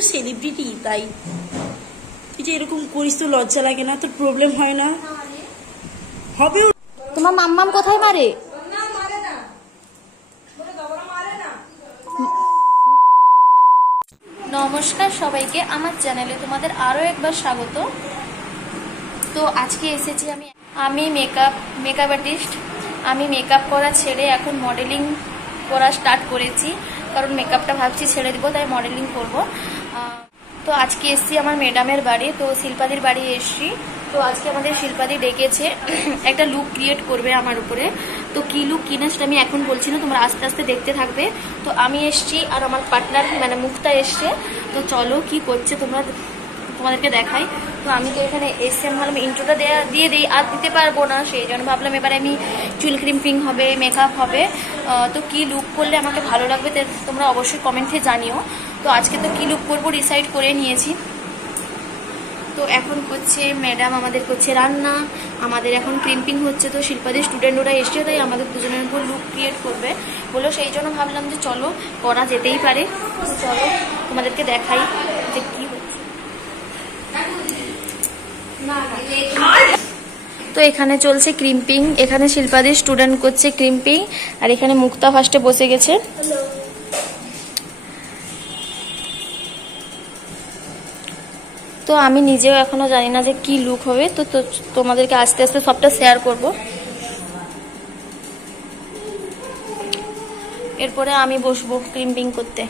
তো সেলিব্রিটি, তাই তুই যে এরকম করিস তো লজ্জা লাগে না? তোর প্রবলেম হয় না? হবে। তোমার মাম্মাম কোথায় মারে? নমস্কার সবাইকে, আমার চ্যানেলে তোমাদের আরো একবার স্বাগত। তো আজকে এসেছি আমি মেকআপ আর্টিস্ট। আমি মেকআপ করা ছেড়ে এখন মডেলিং করা স্টার্ট করেছি, কারণ মেকআপটা ভাবছি ছেড়ে দিব, তাই মডেলিং করব। তো আজকে এসছি আমার ম্যাডামের বাড়ি, তো শিল্পাদির বাড়ি এসছি। তো আজকে আমাদের শিল্পাদি ডেকেছে একটা লুক ক্রিয়েট করবে আমার উপরে। তো কি লুক কিনা সেটা আমি এখন বলছি না, তোমরা আস্তে আস্তে দেখতে থাকবে। তো আমি এসছি আর আমার পার্টনার মানে মুক্তা এসছে। তো চলো কি করছে তোমাদেরকে দেখাই। তো আমি তো এখানে এসছি, আমি ভাবলাম ইন্ট্রোটা দিয়ে দিই, আর দিতে পারবো না, সেই জন্য ভাবলাম এবারে আমি চুল ক্রিম্পিং হবে, মেকআপ হবে। তো কি লুক করলে আমাকে ভালো লাগবে তোমরা অবশ্যই কমেন্টে জানিও। তো আজকে তো কি লুক করবো ডিসাইড করে নিয়েছি। তো এখন করছে ম্যাডাম, আমাদের করছে রান্না, আমাদের এখন ক্রিম্পিং হচ্ছে। তো শিল্পাদের স্টুডেন্টরা এসছে, তাই আমাদের দুজনের উপর লুক ক্রিয়েট করবে বলো, সেই জন্য ভাবলাম যে চলো করা যেতেই পারে। চলো তোমাদেরকে দেখাই যে কি হচ্ছে। তো এখানে চলছে ক্রিম্পিং, এখানে শিল্পাদের স্টুডেন্ট করছে ক্রিম্পিং, আর এখানে মুক্তা ফার্স্টে বসে গেছে। তো আমি নিজেও এখনো জানি না যে কি লুক হবে, তো তোমাদেরকে আস্তে আস্তে সবটা শেয়ার করব। এরপরে আমি বসবো ক্রিম্পিং করতে।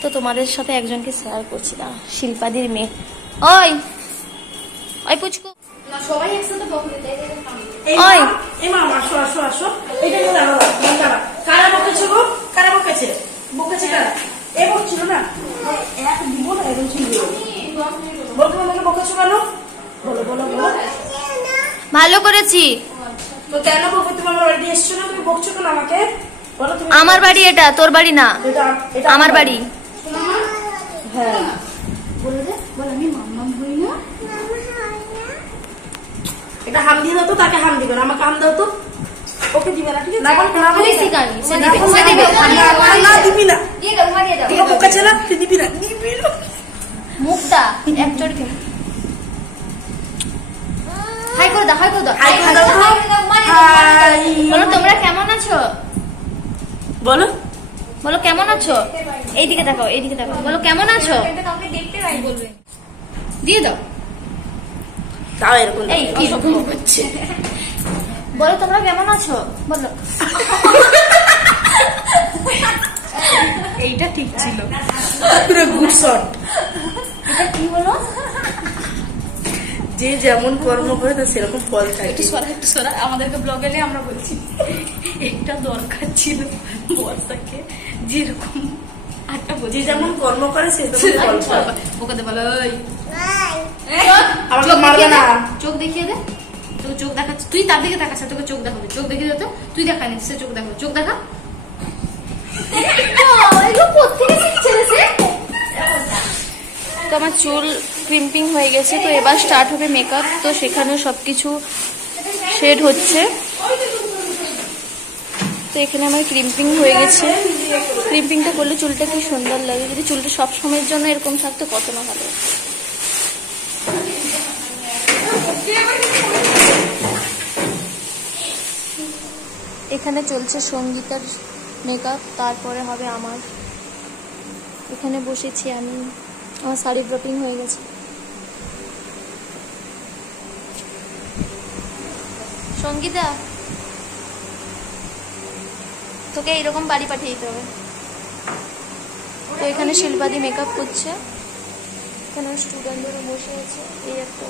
তো তোমাদের সাথে একজনকে শেয়ার করছি না, শিল্পাদির মেয়ে। ওই ওই পুচকু, সবাই একসাথে বকতে দেয়। ওই এই মা, আসো আসো আসো। এটা নিয়ে দাঁড়াও, দাঁড়াও। কারা বকেছে গো? কারা বকেছে? বকেছে কারা? এ বকছিল না? এক দিব না, এরকম ছিল। বলো তোমাকে বকেছো কেন? বলো বলো বলো। ভালো করেছি। তো কেন বকবে? তুমি আমার বাড়ি এসছো না, তুমি বকছো কেন আমাকে? বলো তুমি। আমার বাড়ি এটা, তোর বাড়ি না। এটা আমার বাড়ি। হ্যাঁ বলে দে, বল আমি মাম্মাম হই না। এটা হাম দিয়ে দাও তো, তাকে হাম দিবে না, আমাকে হাম দাও তো। ওকে দিবে না, ঠিক আছে? না বল না বল, সিগানি সে দিবে, সে দিবে। না দিবি না, দিয়ে দাও, মারিয়ে দাও। তোকে বকেছে না, তুই দিবি না, দিবি না। মুখটা এক চড়কে হাই করে দাও, হাই করে দাও, হাই করে দাও। বলো তোমরা কেমন আছো? বলো বলো কেমন আছো? এইদিকে দেখাও, এইদিকে দেখাও, বলো কেমন আছো? দিয়ে দাও। তাও এরকম এই কিরকম হচ্ছে, বলো তোমরা কেমন আছো? বলো। এইটা ঠিক ছিল, পুরো গুড শট। এটা কি বলো? যে যেমন কর্ম করে তার সেরকম ফল থাকে। একটু সরা, আমাদেরকে ব্লগে নিয়ে আমরা বলছি একটা দরকার ছিল বর্ষাকে, যেরকম আটটা যে যেমন কর্ম করে সেরকম ফল পায়। ওকে বলো আমাকে মারবে না। চোখ দেখিয়ে দে, তোকে চোখ দেখাচ্ছে, তুই তার দিকে দেখাচ্ছে, তোকে চোখ দেখাবে, চোখ দেখিয়ে দে। তো তুই দেখানি, সে চোখ দেখাবে, চোখ দেখা। তো আমার চুল ক্রিম্পিং হয়ে গেছে, তো এবার স্টার্ট হবে মেকআপ। তো সেখানে সবকিছু শেড হচ্ছে। তো এখানে আমার ক্রিম্পিং হয়ে গেছে। ক্রিম্পিংটা করলে চুলটা কি সুন্দর লাগে, যদি চুলটা সব সময়ের জন্য এরকম থাকতো কত না ভালো। এখানে চলছে সঙ্গীতার মেকআপ, তারপরে হবে আমার। এখানে বসেছি আমি, আমার শাড়ি ড্রপিং হয়ে গেছে। সঙ্গীতা, তোকে এইরকম বাড়ি পাঠিয়ে দিতে হবে। তো এখানে শিল্পাদি মেকআপ করছে, এখানে স্টুডেন্টরা বসে আছে। এই একটা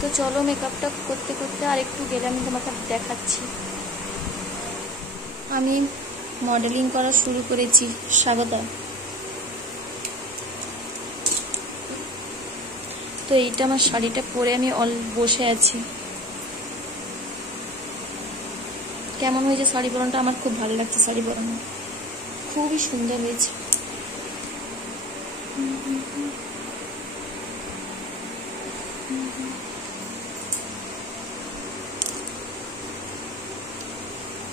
তো চলো মেকআপটা করতে করতে আর একটু গেলে আমি তোমাকে দেখাচ্ছি। আমি মডেলিং করা শুরু করেছি। স্বাগত। তো এইটা আমার শাড়িটা পরে আমি বসে আছি। কেমন হয়েছে শাড়ি পরানোটা? আমার খুব ভালো লাগছে শাড়ি পরানো, খুবই সুন্দর হয়েছে।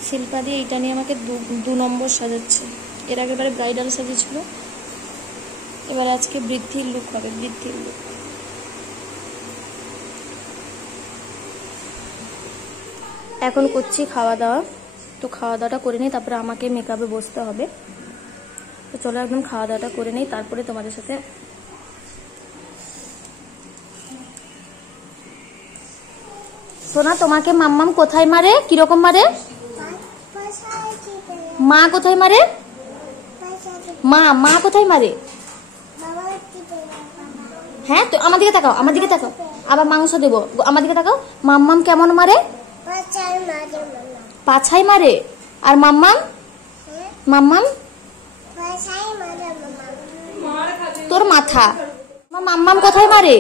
শিল্পা দিয়ে এটা নিয়ে আমাকে 2 নম্বর সাজাচ্ছে। এর আগেরবারে ব্রাইডাল সাজিয়েছিল, এবার আজকে বৃদ্ধির লুক হবে, বৃদ্ধির লুক। এখন করছি খাওয়া দাওয়া, তো খাওয়া দাওয়াটা করে নিই, তারপরে আমাকে মেকআপে বসতে হবে। তো চলো একদম খাওয়া দাওয়াটা করে নিই, তারপরে তোমাদের সাথে। সোনা, তোমাকে মাম্মাম কোথায় মারে, কিরকম মারে? মা কোথায় মারে? মা কোথায় মারে? হ্যাঁ, তো আমার দিকে তাকাও, আমার দিকে তাকাও, আবার মাংস দেবো, আমার দিকে তাকাও। মাম্মাম কেমন মারে? পাছায় মারে। আর মাম্মাম? মাম্মাম তোর মাথা। মাম্মাম কোথায় মারে?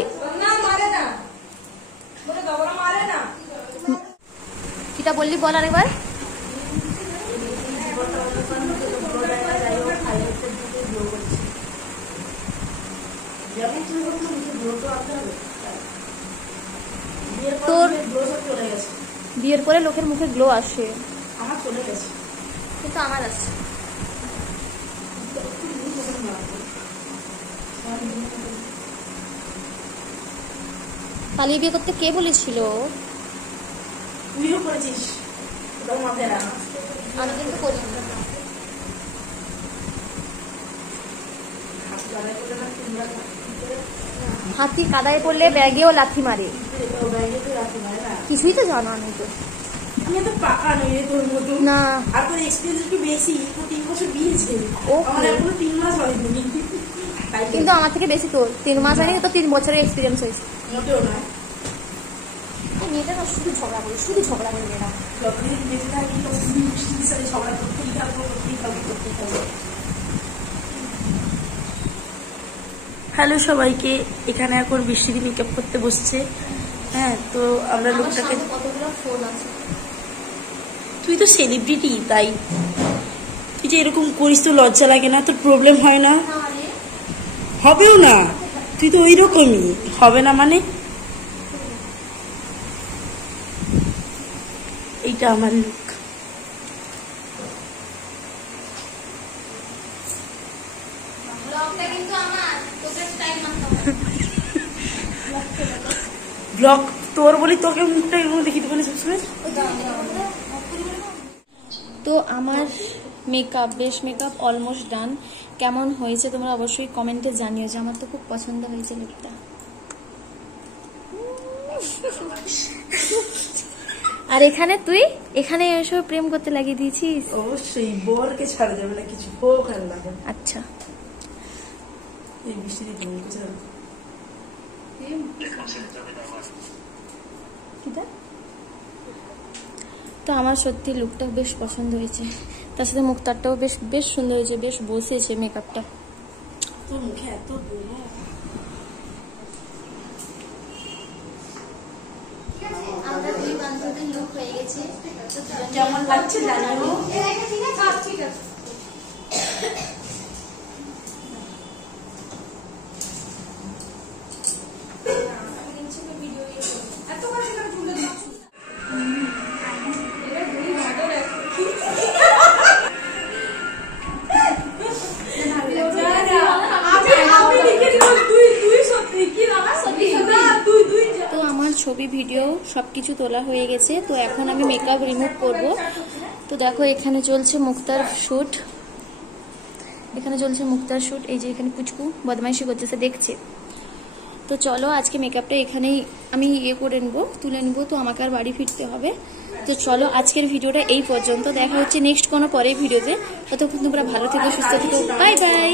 কিটা বললি বল আরেকবার। তোর বিয়ের পরে লোকের মুখে গ্লো আসে, আমার চলে গেছে, কিন্তু আমার আসছে। পালিয়ে বিয়ে করতে কে বলেছিল? তুইও করেছিস, মাথায় রাখা। আমি কিন্তু করি। হাতি কাদায় পড়লে ব্যাগেও লাথি মারে, কিছুই তো জানো। আমি তো পাকা নই তোর মতো না, আর তোর এক্সপিরিয়েন্স একটু বেশি। তো 3 বছর বিয়েছে, আমার এখনো 3 মাস হয়নি, কিন্তু আমার থেকে বেশি তোর 3 মাস হয়নি, তো 3 বছরের এক্সপিরিয়েন্স হয়েছে। মোটেও নয়। মেয়েটা না শুধু ঝগড়া করে, শুধু ঝগড়া করে মেয়েরা। যতদিন বেঁচে থাকি ততদিন সাথে ঝগড়া করতেই থাকবো, করতেই থাকবো। হ্যালো সবাইকে, এখানে এখন বৃষ্টিদি মেকআপ করতে বসছে। হ্যাঁ, তো আমরা লোকটাকে, কতগুলো ফোন আছে। তুই তো সেলিব্রিটি, তাই তুই যে এরকম করিস তো লজ্জা লাগে না? তোর প্রবলেম হয় না? হবেও না, তুই তো ওই রকমই। হবে না মানে? এইটা আমার লুক। ব্লগ তোর বলি, তোকে মুখটা এরকম দেখি দেবো সবসময়। তো আমার মেকআপ, বেশ মেকআপ অলমোস্ট ডান। কেমন হয়েছে তোমরা অবশ্যই কমেন্টে জানিও, যে আমার তো খুব পছন্দ হয়েছে লুকটা। আর এখানে তুই এখানে এসে প্রেম করতে লাগিয়ে দিয়েছিস। অবশ্যই, বরকে ছাড়া যাবে না, কিছু হোক আর না হোক। আচ্ছা, এই বৃষ্টিতে তোমাকে ছাড়া তো আমার সত্যি লুকটা বেশ পছন্দ হয়েছে, তার সাথে মুখটাও বেশ বেশ সুন্দর হয়েছে, বেশ বসেছে মেকআপটা। তোর মুখে এত বলো। আমরা দুই বান্ধবীর লুক হয়ে গেছে, কেমন লাগছে জানিও। ঠিক আছে। ছবি ভিডিও সবকিছু তোলা হয়ে গেছে, তো এখন আমি মেকআপ রিমুভ করব। তো দেখো এখানে চলছে মুক্তার শুট, এখানে চলছে মুক্তার শুট। এই যে এখানে পুচকু বদমাইশি করতেছে, দেখছে। তো চলো আজকে মেকআপটা এখানেই আমি করে নেবো, তুলে নেবো, তো আমাকে আর বাড়ি ফিরতে হবে। তো চলো আজকের ভিডিওটা এই পর্যন্ত, দেখা হচ্ছে নেক্সট কোনো পরের ভিডিওতে। ততক্ষণ তোমরা ভালো থেকো, সুস্থ থেকো, বাই বাই।